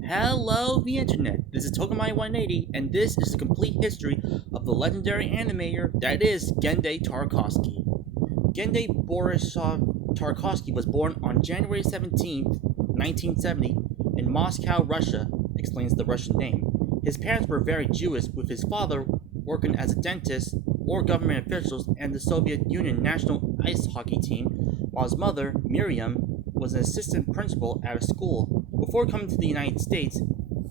Hello, the internet. This is Tokamai 180, and this is the complete history of the legendary animator that is Gennady Tartakovsky. Gennady Borisov Tartakovsky was born on January 17th, 1970, in Moscow, Russia, explains the Russian name. His parents were very Jewish, with his father working as a dentist or government officials and the Soviet Union national ice hockey team, while his mother, Miriam, was an assistant principal at a school. Before coming to the United States,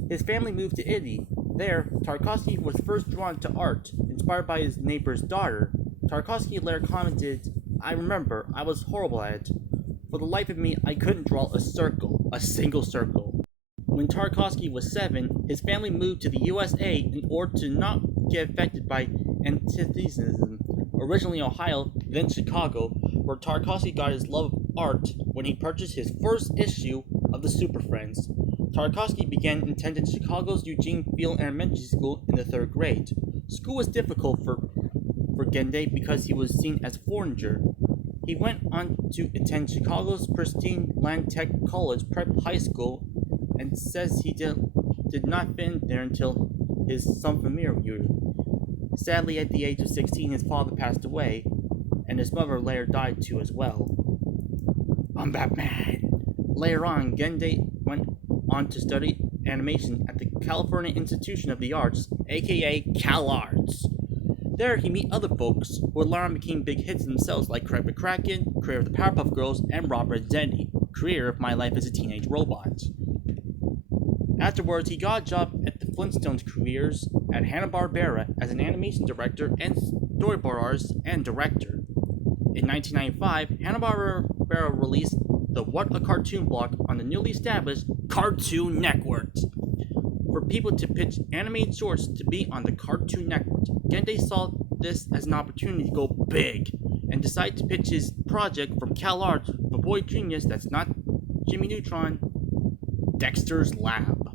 his family moved to Italy. There, Tarkovsky was first drawn to art, inspired by his neighbor's daughter. Tarkovsky later commented, "I remember, I was horrible at it. For the life of me, I couldn't draw a single circle." When Tarkovsky was 7, his family moved to the USA in order to not get affected by anti-Semitism. Originally Ohio, then Chicago, where Tarkovsky got his love of art when he purchased his first issue of the Super Friends. Tarkovsky began attending Chicago's Eugene Field Elementary School in the 3rd grade. School was difficult for Gennady because he was seen as a foreigner. He went on to attend Chicago's pristine Land Tech College Prep High School and says he did not fit in there until his sophomore year. Sadly, at the age of 16, his father passed away, and his mother later died too as well. I'm Batman! Later on, Gennady went on to study animation at the California Institute of the Arts, aka CalArts. There, he met other folks who later on became big hits themselves, like Craig McCracken, creator of the Powerpuff Girls, and Robert Zenny, creator of My Life as a Teenage Robot. Afterwards, he got a job at the Flintstones careers at Hanna-Barbera as an animation director and storyboard artist and director. In 1995, Hanna-Barbera released the What a Cartoon block on the newly established Cartoon Network. For people to pitch animated shorts to be on the Cartoon Network, Gennady saw this as an opportunity to go big and decided to pitch his project from CalArts, the boy genius that's not Jimmy Neutron, Dexter's Lab.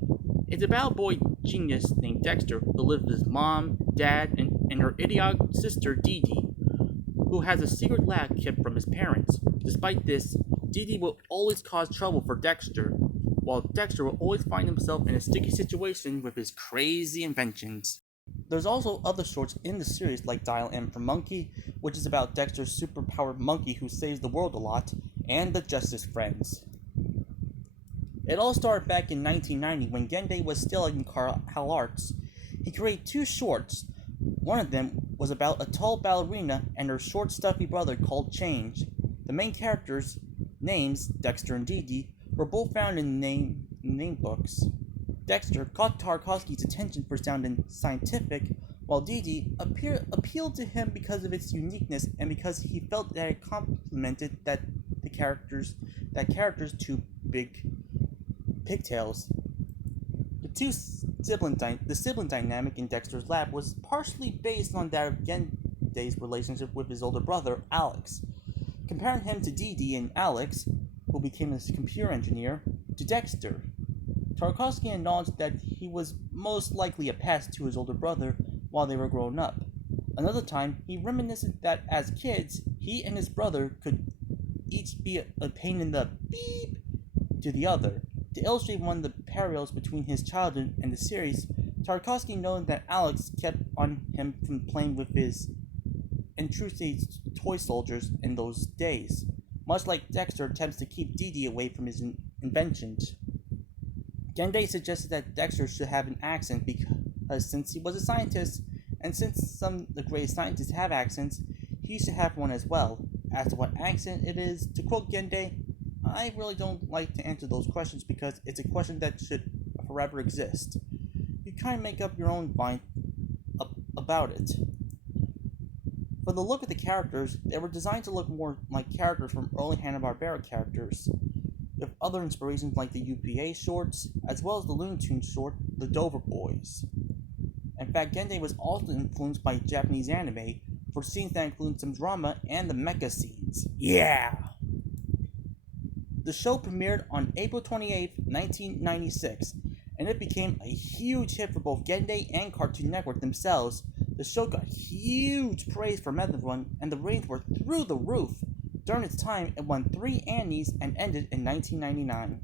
It's about a boy genius named Dexter who lives with his mom, dad, and her idiotic sister Dee Dee, who has a secret lab kept from his parents. Despite this, Dee Dee will always cause trouble for Dexter, while Dexter will always find himself in a sticky situation with his crazy inventions. There's also other shorts in the series like Dial M for Monkey, which is about Dexter's superpowered monkey who saves the world a lot, and the Justice Friends. It all started back in 1990 when Gennady was still in CalArts. He created 2 shorts. One of them was about a tall ballerina and her short stuffy brother called Change. The main characters' names, Dexter and Dee Dee, were both found in name books. Dexter caught Tarkovsky's attention for sounding scientific, while Dee Dee appealed to him because of its uniqueness and because he felt that it complemented the characters' 2 big pigtails. The sibling dynamic in Dexter's Lab was partially based on that of Gennady's relationship with his older brother, Alex. Comparing him to Dee Dee and Alex, who became a computer engineer, to Dexter. Tarkovsky acknowledged that he was most likely a pest to his older brother while they were growing up. Another time, he reminisced that as kids, he and his brother could each be a pain in the beep to the other. To illustrate one of the parallels between his childhood and the series, Tarkovsky noted that Alex kept on him from playing with his intrusive toy soldiers in those days, much like Dexter attempts to keep Dee Dee away from his inventions. Gennady suggested that Dexter should have an accent because since he was a scientist, and since some of the greatest scientists have accents, he should have one as well. As to what accent it is, to quote Gennady, I really don't like to answer those questions because it's a question that should forever exist. You kind of make up your own mind about it. For the look of the characters, they were designed to look more like characters from early Hanna-Barbera characters, with other inspirations like the UPA shorts, as well as the Looney Tunes short, The Dover Boys. In fact, Gennady was also influenced by Japanese anime for scenes that include some drama and the mecha scenes. Yeah! The show premiered on April 28, 1996, and it became a huge hit for both Gennady and Cartoon Network themselves. The show got huge praise from everyone, and the ratings were through the roof. During its time, it won 3 Annies and ended in 1999.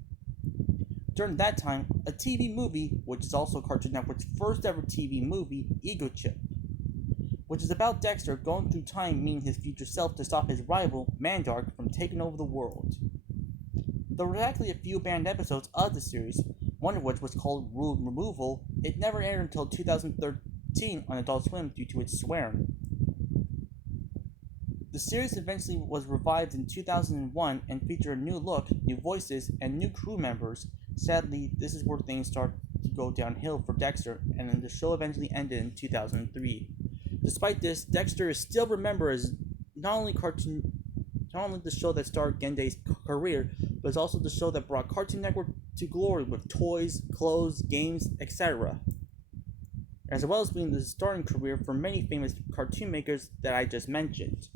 during that time, a TV movie, which is also Cartoon Network's first ever TV movie, Ego Chip, which is about Dexter going through time meeting his future self to stop his rival, Mandark, from taking over the world. There were actually a few banned episodes of the series, one of which was called Rule Removal. It never aired until 2013 on Adult Swim due to its swearing. The series eventually was revived in 2001 and featured a new look, new voices, and new crew members. Sadly, this is where things start to go downhill for Dexter, and then the show eventually ended in 2003. Despite this, Dexter is still remembered as not only the show that started Genda's career, but it's also the show that brought Cartoon Network to glory with toys, clothes, games, etc., as well as being the starting career for many famous cartoon makers that I just mentioned.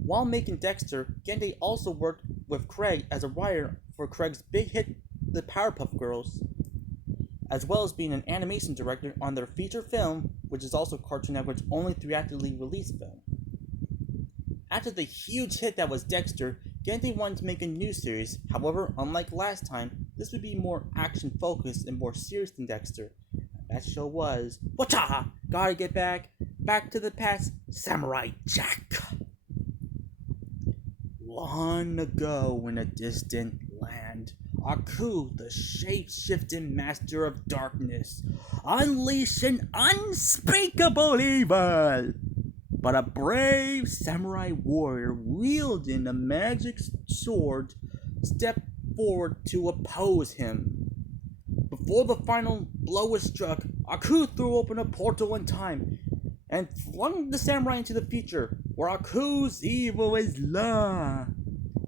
While making Dexter, Gennady also worked with Craig as a writer for Craig's big hit The Powerpuff Girls, as well as being an animation director on their feature film, which is also Cartoon Network's only theatrically released film. After the huge hit that was Dexter, Gennady wanted to make a new series. However, unlike last time, this would be more action-focused and more serious than Dexter. That show was Wata! Gotta get back to the past, Samurai Jack! Long ago in a distant land, Aku, the shape-shifting master of darkness, unleashed an unspeakable evil. But a brave samurai warrior wielding a magic sword stepped forward to oppose him. Before the final blow was struck, Aku threw open a portal in time and flung the samurai into the future, where Aku's evil is law.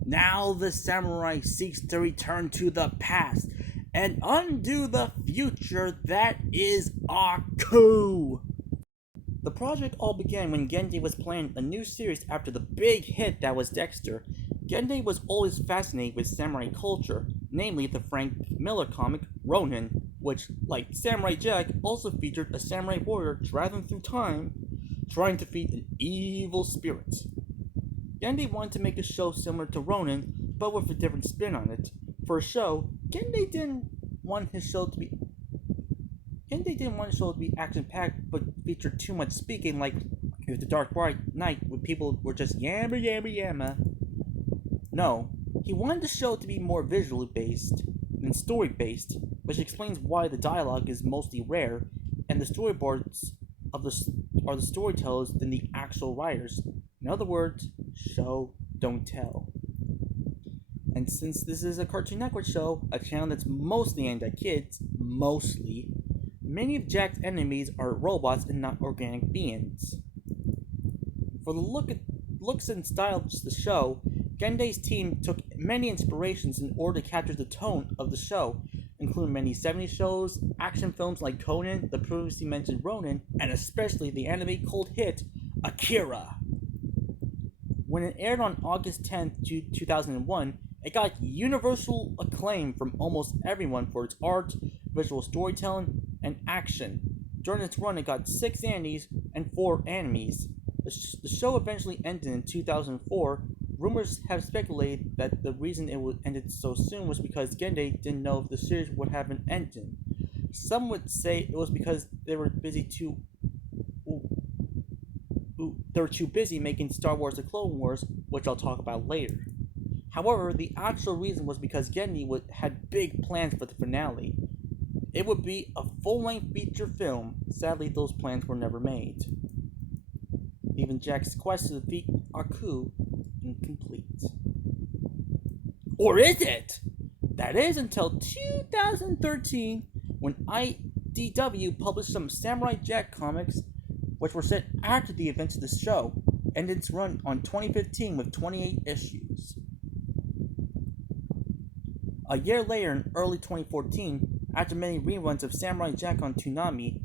Now the samurai seeks to return to the past and undo the future that is Aku. The project all began when Gennady was planning a new series after the big hit that was Dexter. Gennady was always fascinated with samurai culture, namely the Frank Miller comic Ronin, which, like Samurai Jack, also featured a samurai warrior traveling through time, trying to defeat an evil spirit. Gennady wanted to make a show similar to Ronin, but with a different spin on it. For a show, Gennady didn't want his show to be action-packed, but feature too much speaking, like with The Dark Knight, where people were just yammer yammer yammer. No, he wanted the show to be more visually based than story-based, which explains why the dialogue is mostly rare, and the storyboards are the storytellers than the actual writers. In other words, show, don't tell. And since this is a Cartoon Network show, a channel that's mostly aimed at kids, many of Jack's enemies are robots and not organic beings. For the looks and style of the show, Gendady's team took many inspirations in order to capture the tone of the show, including many 70s shows, action films like Conan, the previously mentioned Ronin, and especially the anime cult hit Akira. When it aired on August 10th, 2001, it got universal acclaim from almost everyone for its art, visual storytelling, and action. During its run, it got 6 Annies and 4 Animes. The show eventually ended in 2004. Rumors have speculated that the reason it ended so soon was because Gennady didn't know if the series would have an ending. Some would say it was because they were too busy making Star Wars: The Clone Wars, which I'll talk about later. However, the actual reason was because Gennady had big plans for the finale. It would be a full-length feature film. Sadly, those plans were never made, leaving Jack's quest to defeat Aku incomplete. Or is it? That is until 2013, when IDW published some Samurai Jack comics, which were set after the events of the show, and its run on 2015 with 28 issues. A year later, in early 2014, after many reruns of Samurai Jack on Toonami,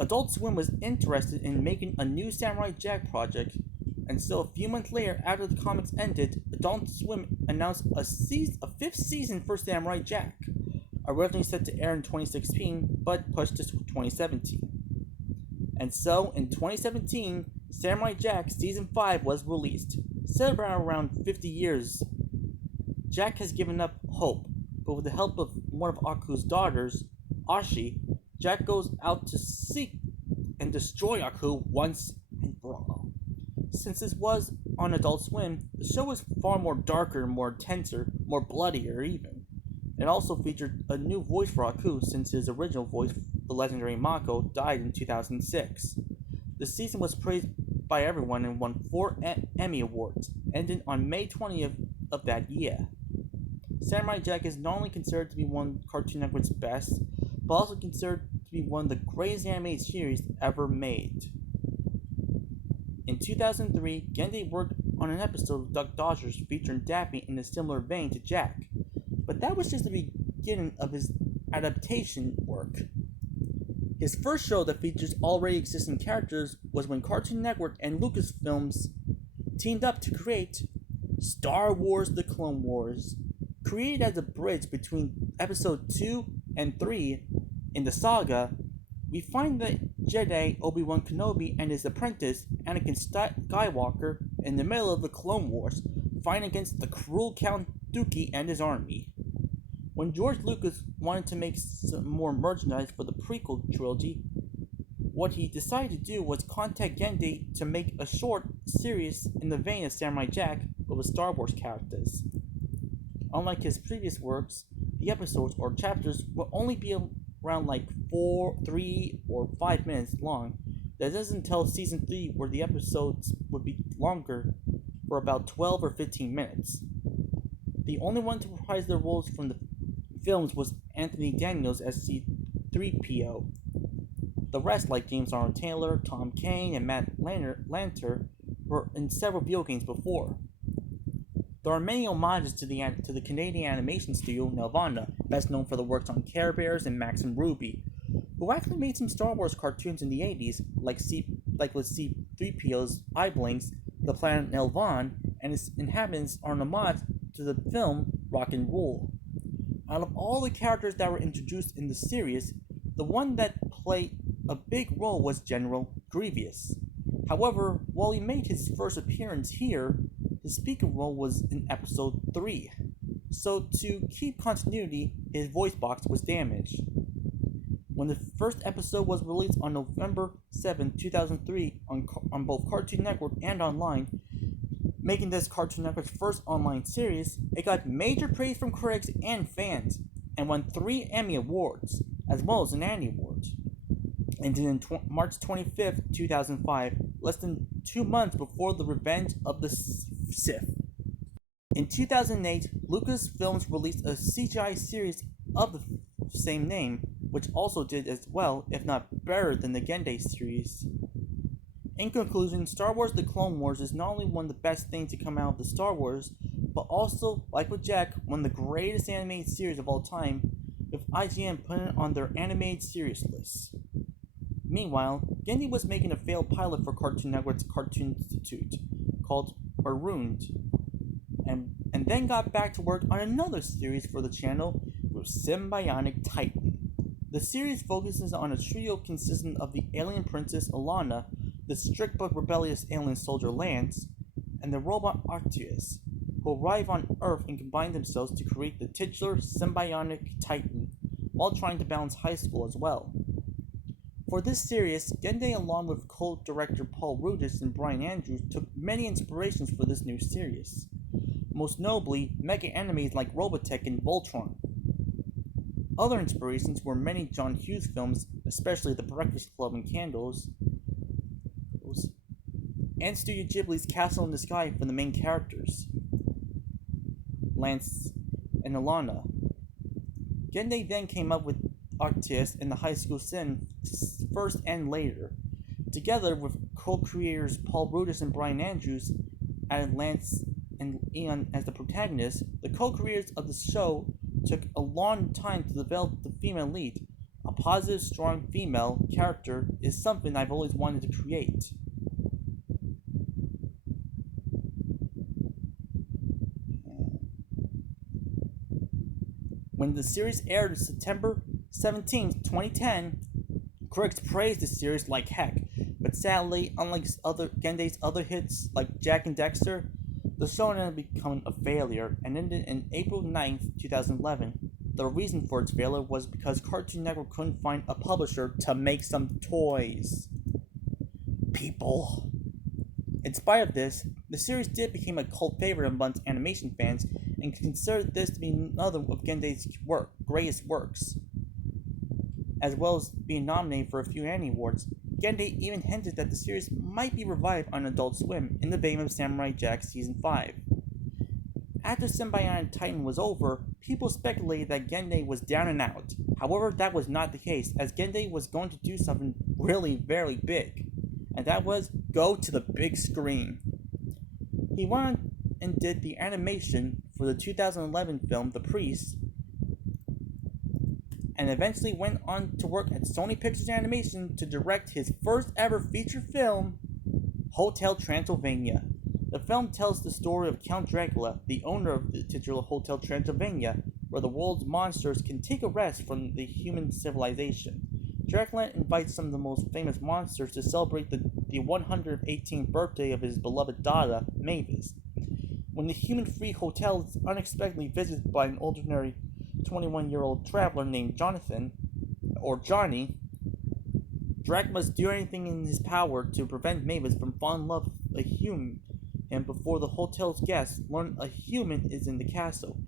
Adult Swim was interested in making a new Samurai Jack project, and so a few months later, after the comics ended, Adult Swim announced a 5th season for Samurai Jack, originally set to air in 2016, but pushed to 2017. And so, in 2017, Samurai Jack Season 5 was released. Set around 50 years, Jack has given up hope, but with the help of one of Aku's daughters, Ashi, Jack goes out to seek and destroy Aku once and for all. Since this was on Adult Swim, the show was far more darker, more intenser, more bloodier even. It also featured a new voice for Aku since his original voice, the legendary Mako, died in 2006. The season was praised by everyone and won 4 Emmy Awards, ending on May 20th of that year. Samurai Jack is not only considered to be one of Cartoon Network's best, but also considered to be one of the greatest animated series ever made. In 2003, Gennady worked on an episode of Duck Dodgers featuring Daffy in a similar vein to Jack, but that was just the beginning of his adaptation work. His first show that features already existing characters was when Cartoon Network and Lucasfilms teamed up to create Star Wars The Clone Wars. Created as a bridge between episode 2 and 3 in the saga, we find the Jedi Obi-Wan Kenobi and his apprentice Anakin Skywalker in the middle of the Clone Wars, fighting against the cruel Count Dookie and his army. When George Lucas wanted to make some more merchandise for the prequel trilogy, what he decided to do was contact Gennady to make a short series in the vein of Samurai Jack, but with Star Wars characters. Unlike his previous works, the episodes or chapters will only be around like 3 or 5 minutes long. That doesn't tell season 3 where the episodes would be longer for about 12 or 15 minutes. The only one to reprise their roles from the films was Anthony Daniels as C-3PO. The rest, like James Arnold Taylor, Tom Kane, and Matt Lanter, were in several video games before. There are many homages to the Canadian animation studio Nelvana, best known for the works on Care Bears and Max and Ruby, who actually made some Star Wars cartoons in the 80s, like with C-3PO's eye blinks, the planet Nelvan, and its inhabitants are an homage to the film Rock and Roll. Out of all the characters that were introduced in the series, the one that played a big role was General Grievous. However, while he made his first appearance here, his speaking role was in episode 3, so to keep continuity, his voice box was damaged. When the first episode was released on November 7, 2003 on both Cartoon Network and online, making this Cartoon Network's first online series, it got major praise from critics and fans, and won 3 Emmy Awards, as well as an Annie Award. And on March 25, 2005, less than 2 months before the Revenge of the Sith. In 2008, Lucasfilms released a CGI series of the same name, which also did as well, if not better, than the Gennady series. In conclusion, Star Wars The Clone Wars is not only one of the best things to come out of the Star Wars, but also, like with Jack, one of the greatest animated series of all time, with IGN putting it on their animated series list. Meanwhile, Gennady was making a failed pilot for Cartoon Network's Cartoon Institute, called Marooned, and then got back to work on another series for the channel with Symbionic Titan. The series focuses on a trio consisting of the alien princess Alana, the strict but rebellious alien soldier Lance, and the robot Arcturus, who arrive on Earth and combine themselves to create the titular Symbionic Titan, while trying to balance high school as well. For this series, Gennady, along with co-director Paul Rudish and Brian Andrews, took many inspirations for this new series, most notably mega animes like Robotech and Voltron. Other inspirations were many John Hughes films, especially The Breakfast Club and Candles, and Studio Ghibli's Castle in the Sky for the main characters, Lance and Alana. Gennady then came up with Arctis and the High School Sin first and later. Together with co-creators Paul Rudish and Brian Andrews, added Lance and Eon as the protagonists, the co-creators of the show took a long time to develop the female lead. A positive, strong female character is something I've always wanted to create. When the series aired on September 17, 2010, critics praised the series like heck, but sadly, unlike Gendady's other hits like Jack and Dexter, the show ended up becoming a failure and ended on April 9, 2011, The reason for its failure was because Cartoon Network couldn't find a publisher to make some toys. People. In spite of this, the series did become a cult favorite amongst animation fans and considered this to be another of Genda's greatest works. As well as being nominated for a few Annie Awards, Gennady even hinted that the series might be revived on Adult Swim in the vein of Samurai Jack Season 5. After Symbiotic Titan was over, people speculated that Gennady was down and out. However, that was not the case, as Gennady was going to do something really very big, and that was go to the big screen. He went on and did the animation for the 2011 film The Priest, and eventually went on to work at Sony Pictures Animation to direct his first ever feature film, Hotel Transylvania. The film tells the story of Count Dracula, the owner of the titular Hotel Transylvania, where the world's monsters can take a rest from the human civilization. Dracula invites some of the most famous monsters to celebrate the 118th birthday of his beloved daughter, Mavis. When the human-free hotel is unexpectedly visited by an ordinary 21-year-old traveler named Jonathan, or Johnny, Drac must do anything in his power to prevent Mavis from falling in love with a human and before the hotel's guests learn a human is in the castle,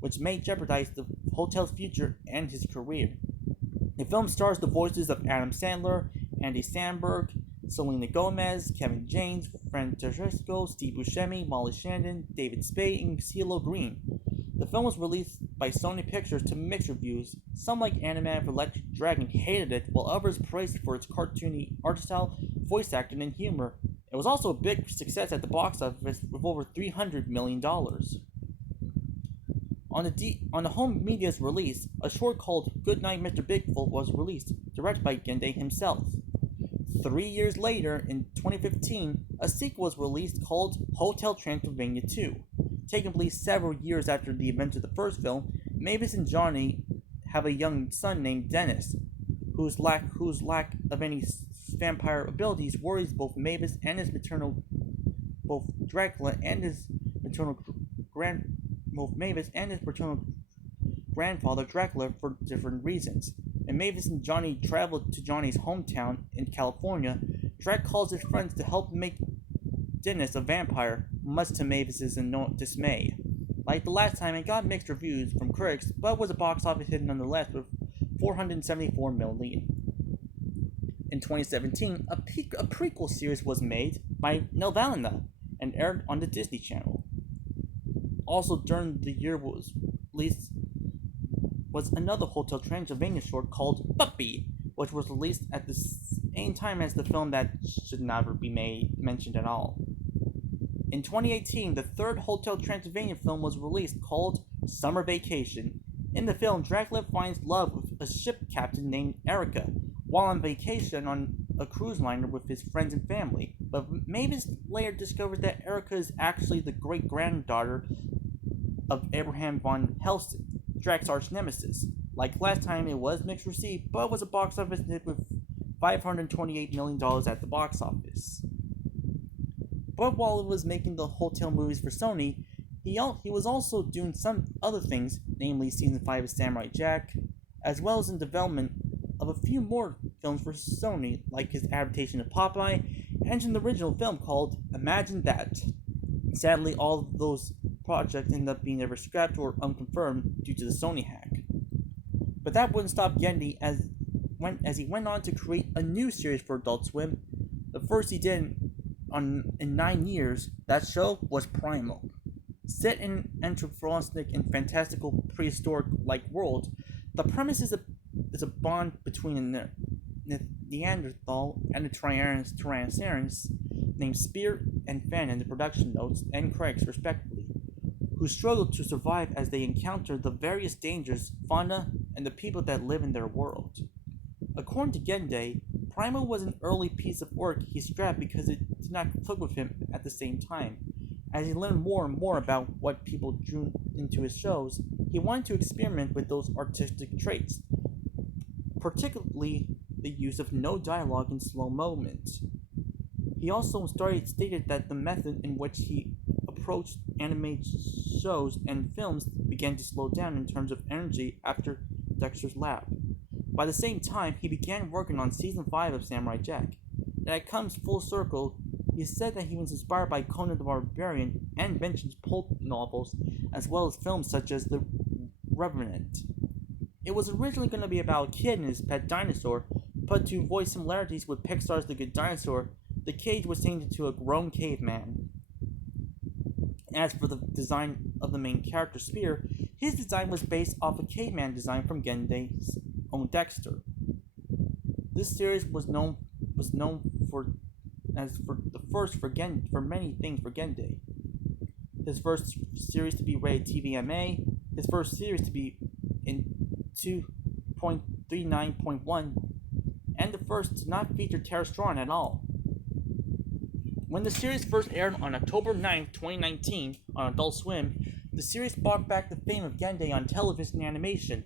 which may jeopardize the hotel's future and his career. The film stars the voices of Adam Sandler, Andy Samberg, Selena Gomez, Kevin James, Fran Drescher, Steve Buscemi, Molly Shannon, David Spade, and CeeLo Green. The film was released by Sony Pictures to mixed reviews. Some, like Animated Electric Dragon, hated it, while others praised it for its cartoony art style, voice acting, and humor. It was also a big success at the box office with over $300 million. On the home media's release, a short called Goodnight Mr. Bigfoot was released, directed by Gennady himself. 3 years later, in 2015, a sequel was released called Hotel Transylvania 2. Taking place several years after the events of the first film, Mavis and Johnny have a young son named Dennis, whose lack of any vampire abilities worries both Mavis and his maternal, both Dracula and his maternal Mavis and his paternal grandfather Dracula for different reasons. And Mavis and Johnny travel to Johnny's hometown in California. Drac calls his friends to help make Dennis a vampire, much to Mavis's dismay. Like the last time, it got mixed reviews from critics, but was a box office hit nonetheless with $474 million. In 2017, a prequel series was made by Nelvana and aired on the Disney Channel. Also during the year was another Hotel Transylvania short called Puppy, which was released at the same time as the film that should never be mentioned at all. In 2018, the third Hotel Transylvania film was released called Summer Vacation. In the film, Dracula finds love with a ship captain named Erica while on vacation on a cruise liner with his friends and family. But Mavis later discovered that Erica is actually the great-granddaughter of Abraham von Helsing, Drac's arch nemesis. Like last time, it was mixed received, but was a box office hit with $528 million at the box office. But while it was making the hotel movies for Sony, he was also doing some other things, namely Season 5 of Samurai Jack, as well as in development of a few more films for Sony, like his adaptation of Popeye, and an original film called Imagine That. Sadly, all of those projects ended up being either scrapped or unconfirmed due to the Sony hack. But that wouldn't stop Gennady as he went on to create a new series for Adult Swim. The first he did in 9 years. That show was Primal. Set in an anthropomorphic and fantastical prehistoric-like world, the premise is a bond between a Neanderthal and a Tyrannosaurus named Spear and Fan in the production notes and credits respectively, who struggle to survive as they encounter the various dangers, fauna, and the people that live in their world. According to Gennady, Primal was an early piece of work he scrapped because it did not click with him at the same time. As he learned more and more about what people drew into his shows, he wanted to experiment with those artistic traits, particularly the use of no dialogue and slow moments. He also stated that the method in which he approached animated shows and films began to slow down in terms of energy after Dexter's lab. By the same time, he began working on season 5 of Samurai Jack. And it comes full circle. He said that he was inspired by Conan the Barbarian and mentions pulp novels, as well as films such as The Revenant. It was originally going to be about a kid and his pet dinosaur, but to avoid similarities with Pixar's The Good Dinosaur, the cage was changed into a grown caveman. As for the design of the main character Spear, his design was based off a caveman design from Genda's own Dexter. This series was known for as for the first for many things for Gennady. His first series to be rated TVMA, his first series to be in 2.39.1, and the first to not feature Terrastron at all. When the series first aired on October 9, 2019 on Adult Swim, the series brought back the fame of Gennady on television animation.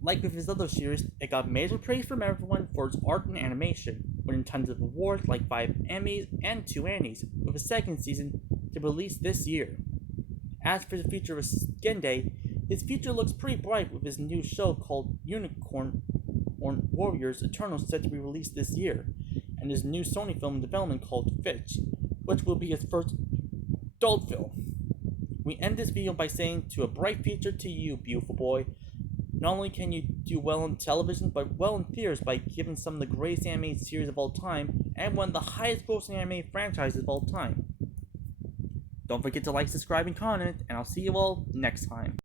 Like with his other series, it got major praise from everyone for its art and animation, winning tons of awards like 5 Emmys and 2 Annies, with a second season to release this year. As for the future of Gennady, his future looks pretty bright with his new show called Unicorn Warriors Eternal set to be released this year, and his new Sony film in development called Fitch, which will be his first adult film. We end this video by saying to a bright future to you, beautiful boy. Not only can you do well on television, but well in theaters by giving some of the greatest animated series of all time and one of the highest grossing anime franchises of all time. Don't forget to like, subscribe, and comment, and I'll see you all next time.